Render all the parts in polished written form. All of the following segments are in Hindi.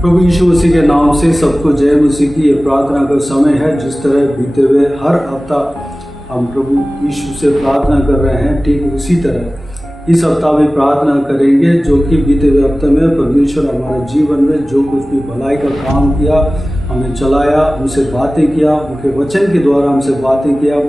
प्रभु यीशु मसीह के नाम से सबको जय मसीह की। ये प्रार्थना का समय है। जिस तरह बीते हुए हर हफ्ता हम प्रभु यीशु से प्रार्थना कर रहे हैं, ठीक उसी तरह इस हफ्ता भी प्रार्थना करेंगे, जो कि बीते हुए हफ्ते में परमेश्वर हमारे जीवन में जो कुछ भी भलाई का काम किया, हमें चलाया, हमसे बातें किया, उनके वचन के द्वारा हमसे बातें किया,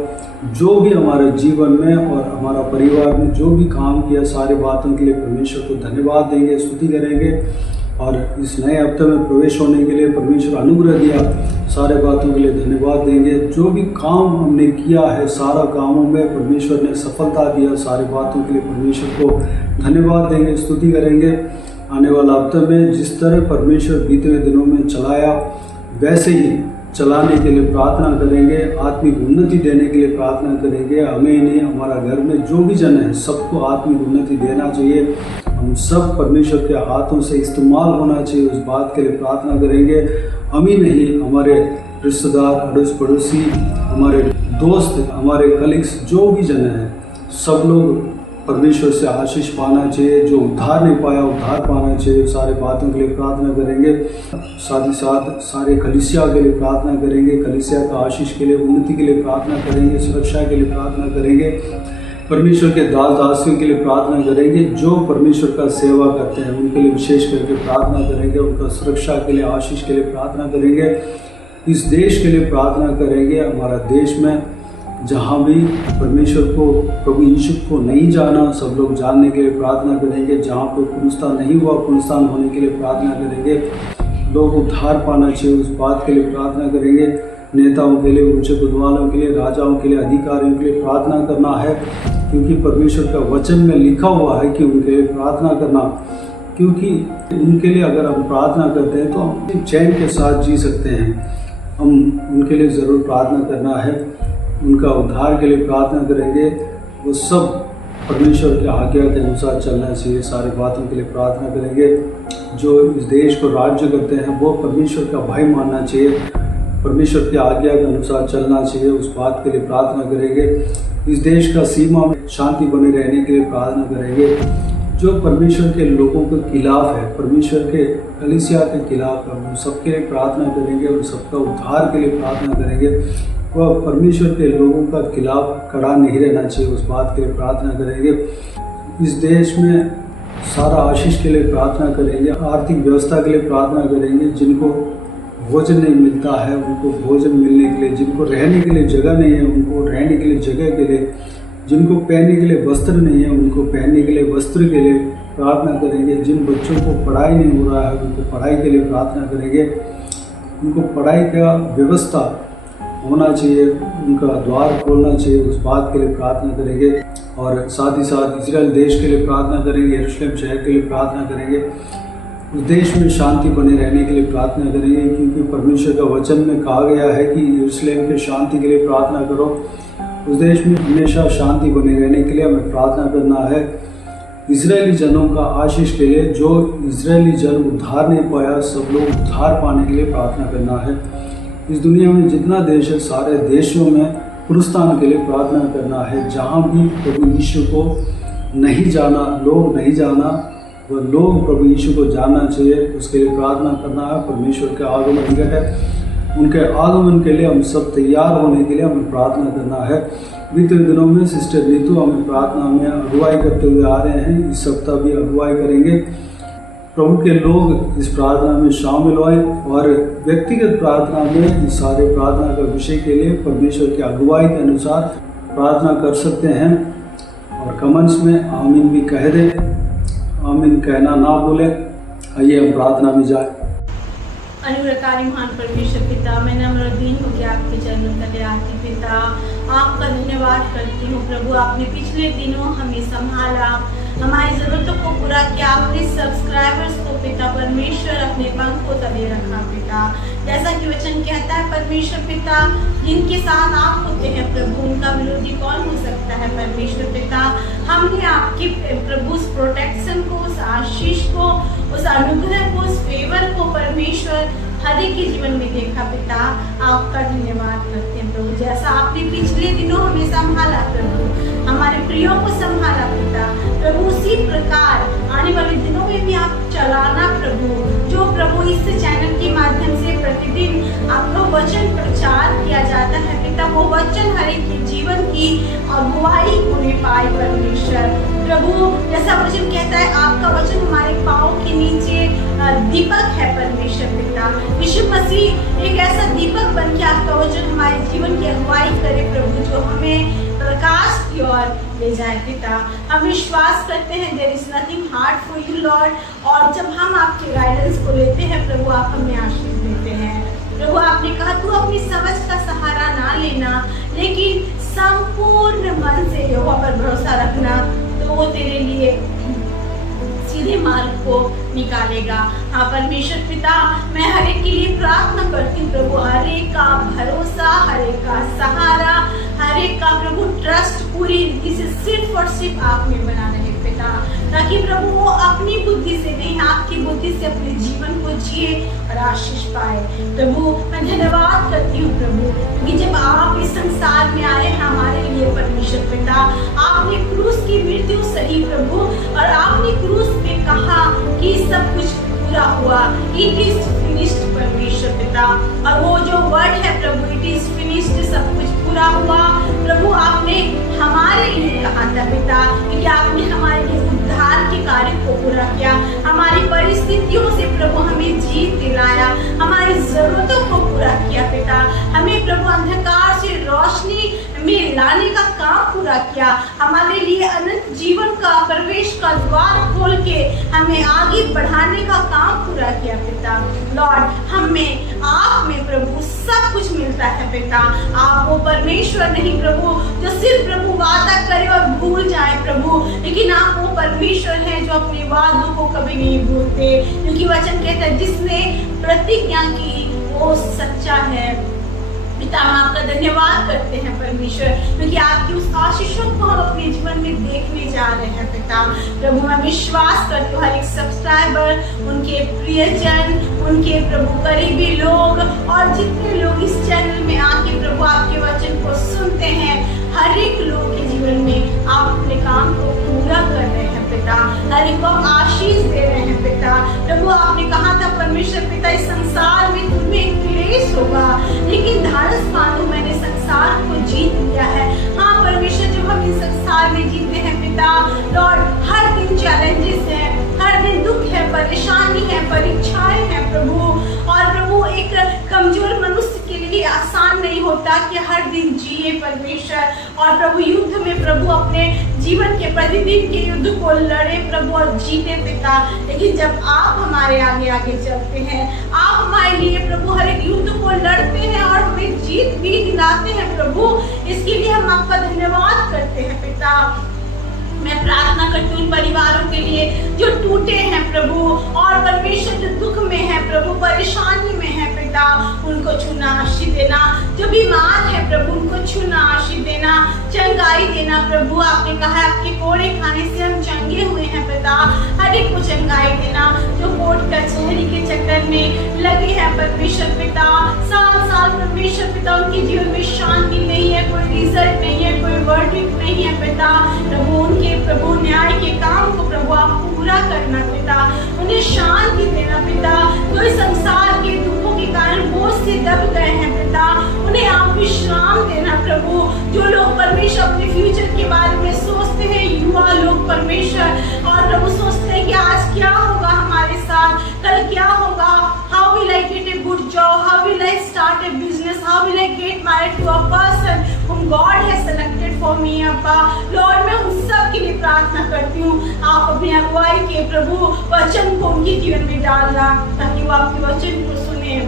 जो भी हमारे जीवन में और हमारा परिवार में जो भी काम किया, सारे बातों के लिए परमेश्वर को धन्यवाद देंगे, स्तुति करेंगे। और इस नए हफ्ते में प्रवेश होने के लिए परमेश्वर अनुग्रह दिया, सारे बातों के लिए धन्यवाद देंगे। जो भी काम हमने किया है, सारा कामों में परमेश्वर ने सफलता दिया, सारी बातों के लिए परमेश्वर को धन्यवाद देंगे, स्तुति करेंगे। आने वाला हफ्ते में जिस तरह परमेश्वर बीते हुए दिनों में चलाया, वैसे ही चलाने के लिए प्रार्थना करेंगे, आत्मिक उन्नति देने के लिए प्रार्थना करेंगे। हमें नहीं, हमारा घर में जो भी जन है, सबको आत्मिक उन्नति देना चाहिए। हम सब परमेश्वर के हाथों से इस्तेमाल होना चाहिए, उस बात के लिए प्रार्थना करेंगे। हम ही नहीं, हमारे रिश्तेदार, अड़ोस पड़ोसी, हमारे दोस्त, हमारे कलीग्स, जो भी जन है, सब लोग परमेश्वर से आशीष पाना चाहिए। जो उद्धार नहीं पाया, उद्धार पाना चाहिए। सारे बातों के लिए प्रार्थना करेंगे। साथ ही साथ सारे कलीसिया के लिए प्रार्थना करेंगे, कलीसिया का आशीष के लिए, उन्नति के लिए प्रार्थना करेंगे, सुरक्षा के लिए प्रार्थना करेंगे। परमेश्वर के दास दासियों के लिए प्रार्थना करेंगे, जो परमेश्वर का सेवा करते हैं, उनके लिए विशेष करके प्रार्थना करेंगे। उनका सुरक्षा के लिए, आशीष के लिए प्रार्थना करेंगे। इस देश के लिए प्रार्थना करेंगे। हमारा देश में जहाँ भी परमेश्वर को, प्रभु यीशु को नहीं जाना, सब लोग जानने के लिए प्रार्थना करेंगे। जहाँ पर पुनरुत्थान नहीं हुआ, पुनरुत्थान होने के लिए प्रार्थना करेंगे। लोग उद्धार पाना चाहिए, उस बात के लिए प्रार्थना करेंगे। नेताओं के लिए, ऊंचे पद वालों के लिए, राजाओं के लिए, अधिकारियों के लिए प्रार्थना करना है, क्योंकि परमेश्वर का वचन में लिखा हुआ है कि उनके लिए प्रार्थना करना। क्योंकि उनके लिए अगर हम प्रार्थना करते हैं तो हम चैन के साथ जी सकते हैं। हम उनके लिए ज़रूर प्रार्थना करना है, उनका उद्धार के लिए प्रार्थना करेंगे। वो सब परमेश्वर के आज्ञा के अनुसार चलना चाहिए। सारे बातों के लिए प्रार्थना करेंगे। जो इस देश को राज्य करते हैं, वो परमेश्वर का भय मानना चाहिए, परमेश्वर की आज्ञा के अनुसार चलना चाहिए, उस बात के लिए प्रार्थना करेंगे। इस देश का सीमा में शांति बने रहने के लिए प्रार्थना करेंगे। जो परमेश्वर के लोगों के खिलाफ है, परमेश्वर के कलीसिया के खिलाफ है, उन सबके लिए प्रार्थना करेंगे, उन सबका उद्धार के लिए प्रार्थना करेंगे। वह परमेश्वर के लोगों का खिलाफ खड़ा नहीं रहना चाहिए, उस बात के लिए प्रार्थना करेंगे। इस देश में सारा आशीष के लिए प्रार्थना करेंगे। आर्थिक व्यवस्था के लिए प्रार्थना करेंगे। जिनको भोजन नहीं मिलता है, उनको भोजन मिलने के लिए, जिनको रहने के लिए जगह नहीं है, उनको रहने के लिए जगह के लिए, जिनको पहनने के लिए वस्त्र नहीं है, उनको पहनने के लिए वस्त्र के लिए प्रार्थना करेंगे। जिन बच्चों को पढ़ाई नहीं हो रहा है, उनको पढ़ाई के लिए प्रार्थना करेंगे। उनको पढ़ाई का व्यवस्था होना चाहिए, उनका द्वार खोलना चाहिए, उस बात के लिए प्रार्थना करेंगे। और साथ ही साथ इजराइल देश के लिए प्रार्थना करेंगे, यरूशलेम शहर के लिए प्रार्थना करेंगे। उस देश में शांति बने रहने के लिए प्रार्थना करेंगे, क्योंकि परमेश्वर का वचन में कहा गया है कि यरूशलेम के शांति के लिए प्रार्थना करो। उस देश में हमेशा शांति बने रहने के लिए हमें प्रार्थना करना है। इजरायली जनों का आशीष के लिए, जो इजरायली जन उद्धार नहीं पाया, सब लोग उद्धार पाने के लिए प्रार्थना करना है। इस दुनिया में जितना देश है, सारे देशों में पुनरुत्थान के लिए प्रार्थना करना है। जहाँ भी प्रभु यीशु को नहीं जाना, लोग नहीं जाना, वह लोग प्रभु यीशु को जानना चाहिए, उसके लिए प्रार्थना करना है। परमेश्वर के आगमन निकट है, उनके आगमन के लिए हम सब तैयार होने के लिए हमें प्रार्थना करना है। बीते दिनों में सिस्टर नीतू हमें प्रार्थना में अगुवाई करते हुए आ रहे हैं। इस सप्ताह भी अगुवाई करेंगे। प्रभु के लोग इस प्रार्थना में शामिल होए और व्यक्तिगत प्रार्थना में इस सारे प्रार्थना का विषय के लिए परमेश्वर की अगुवाई के अनुसार प्रार्थना कर सकते हैं। और कमेंट्स में आमीन भी कह दे, आमीन कहना ना भूले। आइए हम प्रार्थना में जाए। अनुग्रहकारी महान परमेश्वर पिता, मैं नम्र दीन होकर आपके चरणों तले आती पिता, आपका धन्यवाद करती हूँ प्रभु। आपने पिछले दिनों हमें संभाला, हमारी ज़रूरतों को पूरा किया। आपने सब्सक्राइबर्स को पिता परमेश्वर अपने पंख को तले रखा पिता। जैसा कि वचन कहता है परमेश्वर पिता, जिनके साथ आप होते हैं प्रभु, उनका विरोधी कौन हो सकता है परमेश्वर पिता। हमने आपकी प्रभु उस प्रोटेक्शन को, उस आशीष को, उस अनुग्रह को, उस फेवर को परमेश्वर हर एक के जीवन में देखा पिता। आपका धन्यवाद करते हैं प्रभु। जैसा आपने पिछले दिनों हमें संभाला प्रभु, हमारे प्रियों को संभाला पिता प्रभु, उसी प्रकार आने वाले दिनों में भी आप चलाना प्रभु। जो प्रभु इससे वचन हर एक के जीवन की अगुवाई होने पाए परमेश्वर। प्रभु जैसा वचन कहता है, आपका वचन हमारे पाँव के नीचे दीपक है परमेश्वर पिता। यीशु मसीह एक ऐसा दीपक बन के आपका वचन हमारे जीवन की अगुवाई करे प्रभु, जो हमें प्रकाश की ओर ले जाए पिता। हम विश्वास करते हैं there is nothing hard for you Lord, और जब हम आपके गाइडेंस को लेते हैं प्रभु, आप हमें आशीष देते हैं। प्रभु आपने कहा तू अपनी समझ का सहारा ना लेना, लेकिन संपूर्ण मन से यहोवा पर भरोसा रखना, तो वो तेरे लिए सीधे मार्ग को निकालेगा। हाँ परमेश्वर पिता, मैं हर एक के लिए प्रार्थना करती हूँ प्रभु, हर एक का भरोसा, हर एक का सहारा, हर एक का प्रभु ट्रस्ट पूरी रीति से सिर्फ और सिर्फ आप में बना रहे पिता, ताकि प्रभु वो अपनी बुद्धि से नहीं, आपकी बुद्धि से अपने जीवन को जिए और आशीष पाए। प्रभु मैं धन्यवाद करती हूँ प्रभु, क्योंकि जब आप इस संसार में आए हैं हमारे लिए परमेश्वर पिता, आपने क्रूस की मृत्यु सही प्रभु, और आपने क्रूस में कहा कि सब कुछ पूरा हुआ, इट इज फिनिश्ड परमेश्वर पिता। और वो जो वर्ड है प्रभु, इट इज फिनिश्ड, सब कुछ पूरा हुआ प्रभु, आपने हमारे लिए कहा था पिता, क्योंकि आपने हमारे लिए उद्धार के कार्य को पूरा किया, हमारी परिस्थितियों से प्रभु हमें जीत दिलाया, हमारी जरूरतों को पूरा किया पिता, हमें प्रभु अंधकार से रोशनी में लाने का काम पूरा किया, हमारे लिए अनंत जीवन का प्रवेश का द्वार खोल के हमें आगे बढ़ाने का काम पूरा किया पिता। लॉर्ड हमें आप में प्रभु सब कुछ मिलता है पिता, आप वो परमेश्वर नहीं प्रभु जो सिर्फ प्रभु वादा करे और भूल जाए प्रभु, लेकिन आप वो परमेश्वर हैं जो अपने वादों को कभी नहीं भूलते, क्योंकि वचन कहता है जिसने प्रतिज्ञा की वो सच्चा है। पिता हम आपका धन्यवाद करते हैं परमेश्वर, क्योंकि आपकी उस आशीषों को हम अपने जीवन में देखने जा रहे हैं पिता। प्रभु मैं विश्वास करती हूँ हर एक सब्सक्राइबर, उनके प्रियजन, उनके प्रभु करीबी लोग, और जितने लोग इस चैनल में आके प्रभु आपके वचन को सुनते हैं, हर एक लोग के जीवन में आप अपने काम को पूरा कर रहे हैं पिता, हर एक को आशीष दे रहे हैं पिता। प्रभु आपने कहा था परमेश्वर पिता, इस संसार में तुम्हें क्लेश होगा, लेकिन धारस बांधो मैंने संसार को जीत लिया है। हाँ परमेश्वर, जब हम इस संसार में जीते हैं पिता लॉर्ड, हर दिन चैलेंजेस है, हर दिन दुख है, परेशानी है, परीक्षाएं हैं प्रभु, और प्रभु एक कमजोर मनुष्य के लिए आसान नहीं होता कि हर दिन जिए परमेश्वर, और प्रभु युद्ध में प्रभु अपने जीवन के प्रतिदिन के युद्ध को लड़े प्रभु और जीते पिता। लेकिन जब आप हमारे आगे आगे चलते हैं, आप हमारे लिए प्रभु हर एक युद्ध को लड़ते हैं और हमें जीत भी दिलाते हैं प्रभु, इसके लिए हम आपका धन्यवाद करते हैं पिता। मैं प्रार्थना करती हूँ परिवारों के लिए जो टूटे हैं प्रभु, और परमेश्वर जो दुख में है प्रभु, परेशानी में है पिता, उनको छूना आशीष देना, जो बीमार है प्रभु उनको छूना आशीष देना, चंगाई देना प्रभु। आपने कहा है आपके कोड़े खाने से हम चंगे हुए हैं पिता, हर एक को चंगाई देना जो कोर्ट कचहरी के चक्कर में लगे हैं परमेश्वर पिता, साल साल परमेश्वर पिता उनके जीवन में शांति नहीं है, कोई रिजल्ट नहीं है, कोई वर्डिक्ट नहीं है पिता। प्रभु उनके प्रभु न्याय के काम को प्रभु आप पूरा करना पिता, उन्हें शांति देना पिता, जो इस संसार के दुखों के कारण बोझ से दब गए हैं पिता, उन्हें आप विश्राम देना प्रभु। जो लोग परमेश्वर अपने फ्यूचर के बारे में सोचते हैं, युवा लोग परमेश्वर, और प्रभु सोचते हैं कि आज क्या होगा हमारे साथ, कल क्या होगा, how will I get a good job, how will I start a business, how will I get married to a person whom God has selected for me अब्बा। लॉर्ड मैं उन सब के लिए प्रार्थना करती हूँ, आप अपनी अगुवाई के प्रभु वचन को उनके जीवन में डालना, ताकि वो आपके वचन को सुने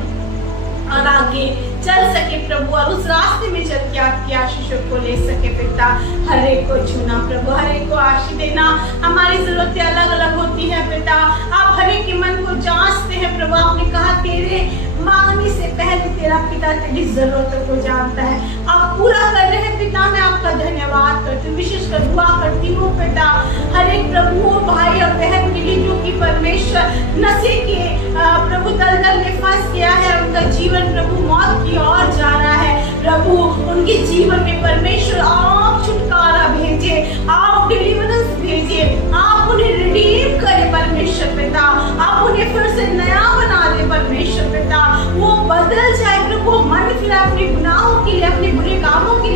और आगे चल सके प्रभु, और उस रास्ते में चल के आपकी आशीषों को ले सके पिता। हर एक को छूना प्रभु, हर एक को आशीष देना। हमारी जरूरतें अलग अलग होती है पिता, आप हर एक के मन को जांचते हैं प्रभु। आपने कहा तेरे मांगने से पहले तेरा पिता तेरी जरूरतों को जानता है, आप पूरा कर रहे हैं पिता। मैं आपका धन्यवाद करती हूँ, विशेषकर दुआ करती हूँ पिता हर एक प्रभु भाई और बहन के लिए जो कि परमेश्वर नशे के प्रभु दलदल में फंस गया है, उनका जीवन प्रभु मौत की ओर जा रहा है प्रभु, उनके जीवन में परमेश्वर आप छुटकारा भेजे, आप डिलीवरेंस भेजे, आप उन्हें रिडीम करे परमेश्वर पिता, आप उन्हें फिर से नया बना दे परमेश्वर पिता, वो बदल जाए प्रभु, मन फिर अपने गुनाहों के लिए, अपने बुरे कामों के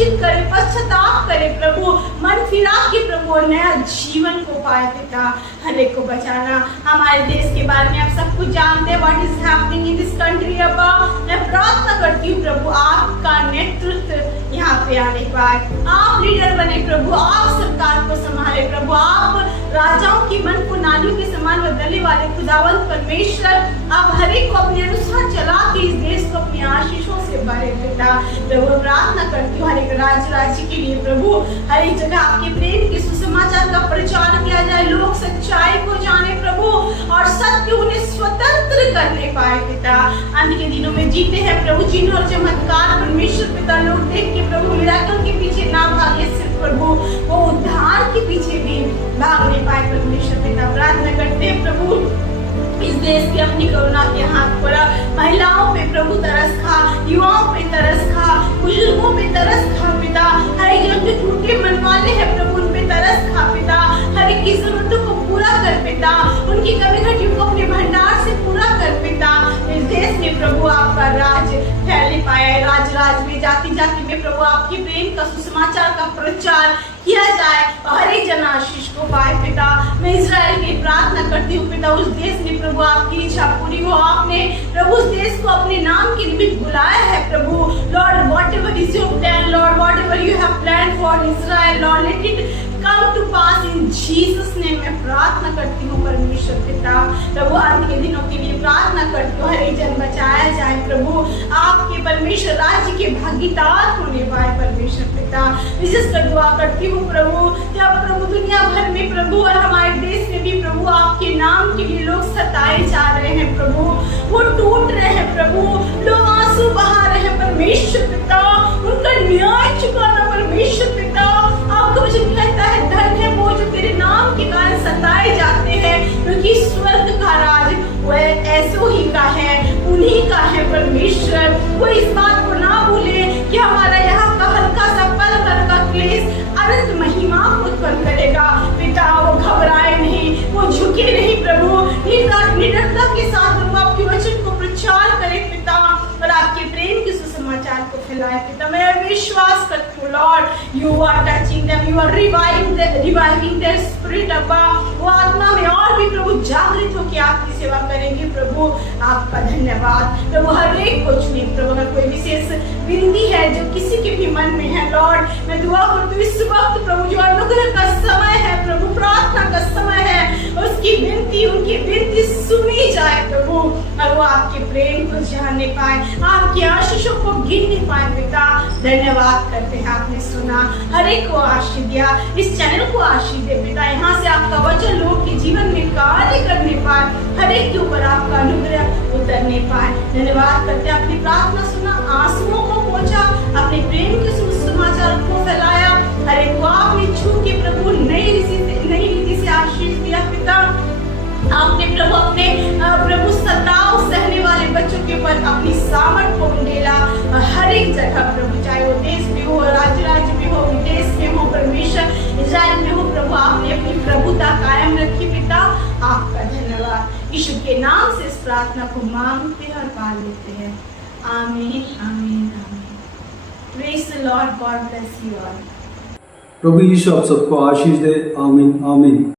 प्रायश्चित करे, पश्चाताप करे प्रभु, मन फिरा के प्रभु और नया जीवन को पाए पिता। हर एक को बचाना। हमारे देश के बारे में आप सब कुछ जानते हैं, what is happening in this country. अब्बा मैं प्रार्थना करती हूँ प्रभु, आपका नेतृत्व यहाँ पे आने पाए, आप लीडर बने प्रभु, आप सरकार को संभाले प्रभु, आप राजाओं की मन को नालियों के समान बदलने वाले खुदावंत परमेश्वर, आप हर एक को अपने अनुसार चला के इस देश को अपनी आशीषों से भरे पिता। प्रभु प्रार्थना करती हूँ हर एक राज्य के लिए प्रभु, हर एक जगह आपके प्रेम के सुसमाचार का प्रचार किया जाए, लोग सच्चाई को जाने प्रभु और सत्य उन्हें स्वतंत्र करने पाए पिता। अंत के दिनों में जीते हैं प्रभु, चिन्ह और चमत्कार परमेश्वर पिता लोग देख के प्रभु मिराकल के पीछे ना भागे, सिर्फ प्रभु वो उद्धार के पीछे भी भागने पाए परमेश्वर पिता। प्रार्थना करते हैं प्रभु इस देश की अपनी करुणा के हाथ पड़ा, महिलाओं पे प्रभु तरस खा, युवाओं पे तरस खा, बुजुर्गों पे तरस खा पिता, हर एक जो टूटे मन वाले हैं प्रभु उन पे तरस खा पिता, हर एक की जरूरतों को पूरा कर पिता, उनकी कमी घटियों को अपने भंडार से पूरा कर पिता। इस देश में प्रभु आपका राज फैलने पाया है, राज में जाति जाति में प्रभु आपके प्रेम का सुसमाचार का प्रचार किया जाए और हर एक जन आशीष को पाए पिता। मैं इजराइल की प्रार्थना करती हूँ पिता, उस देश में प्रभु आपकी इच्छा पूरी हो। आपने प्रभु उस देश को अपने नाम के निमित्त बुलाया है प्रभु। Lord whatever is your plan, lord whatever you have planned for Israel, lord let it come to pass in Jesus name. मैं प्रार्थना करती हूँ परमेश्वर पिता, प्रभु अंत के दिनों के लिए प्रार्थना करती हूँ हर एक जन बचाया जाए प्रभु, आपके परमेश्वर राज्य के भागीदार होने पाए परमेश्वर पिता। विशेष कर दुआ करती हूँ प्रभु, जब प्रभु दुनिया भर में प्रभु और हमारे देश में भी प्रभु आपके नाम के लिए लोग सताए जा रहे हैं प्रभु, वो टूट रहे हैं प्रभु, लोग आंसू बहा रहे हैं परमेश्वर पिता, उनका न्याय चुकाना परमेश्वर पिता। आपका वचन कहता है धन्य है वो जो तेरे नाम के कारण सताए जाते हैं, क्योंकि स्वर्ग का राज वह ऐसो ही का है, उन्हीं का है परमेश्वर। वो इस बात को ना भूले कि हमारा यहाँ का हल्का सा पल भर का क्लेश अनंत महिमा उत्पन्न करेगा पिता। वो घबराए नहीं, वो झुके नहीं प्रभु, निडरता के साथ प्रभु आपके वचन को प्रचार करे पिता और आपके प्रेम के सुसमाचार को फैलाए पिता। मैं विश्वास करती हूँ Lord you are touching them, you are reviving their spirit. अब्बा वो आत्मा में और भी प्रभु जागृत होकर आपकी सेवा करेंगे प्रभु। आपका धन्यवाद प्रभु, हर एक को चुने प्रभु। अगर कोई विशेष विनती है जो किसी के भी मन में है लॉर्ड, मैं दुआ करती हूँ इस वक्त प्रभु जो अनुग्रह का समय है प्रभु, प्रार्थना का समय है, उसकी विनती उनकी विनती सुनी जाए प्रभु और वो आपके प्रेम को जानने पाए, आपकी आशीषों को गिनने पाए पिता। धन्यवाद करते हैं आपने सुना, हर एक को आशीष दिया, इस चैनल को आशीष दे पिता। यहाँ से आपका वचन लोग के जीवन में कार्य करने पाए, हर एक के ऊपर आपका अनुग्रह उतरने पाए। धन्यवाद करते हैं आपने प्रार्थना सुना, आंसुओं को पहुंचा, अपने प्रेम के सुसमाचार को फैलाया, हर एक को आपने छू के प्रभु नई रीति से आशीष दिया पिता। आपने प्रभु अपने प्रभु सताव सहने वाले बच्चों के ऊपर अपनी सामर्थ को उंडेला, हर एक जगह प्रभु, चाहे वो देश में हो, राज्य में हो, विदेश में हो परमेश्वर, इजराइल में हो प्रभु, आपने अपनी प्रभुता कायम रखी पिता। आपका धन्यवाद। यीशु के नाम से इस प्रार्थना को मांगते हैं और पा लेते हैं। आमीन आमीन आमीन। Praise the lord, God bless you all. प्रभु यीशु आप सबको आशीष दे। आमीन आमीन।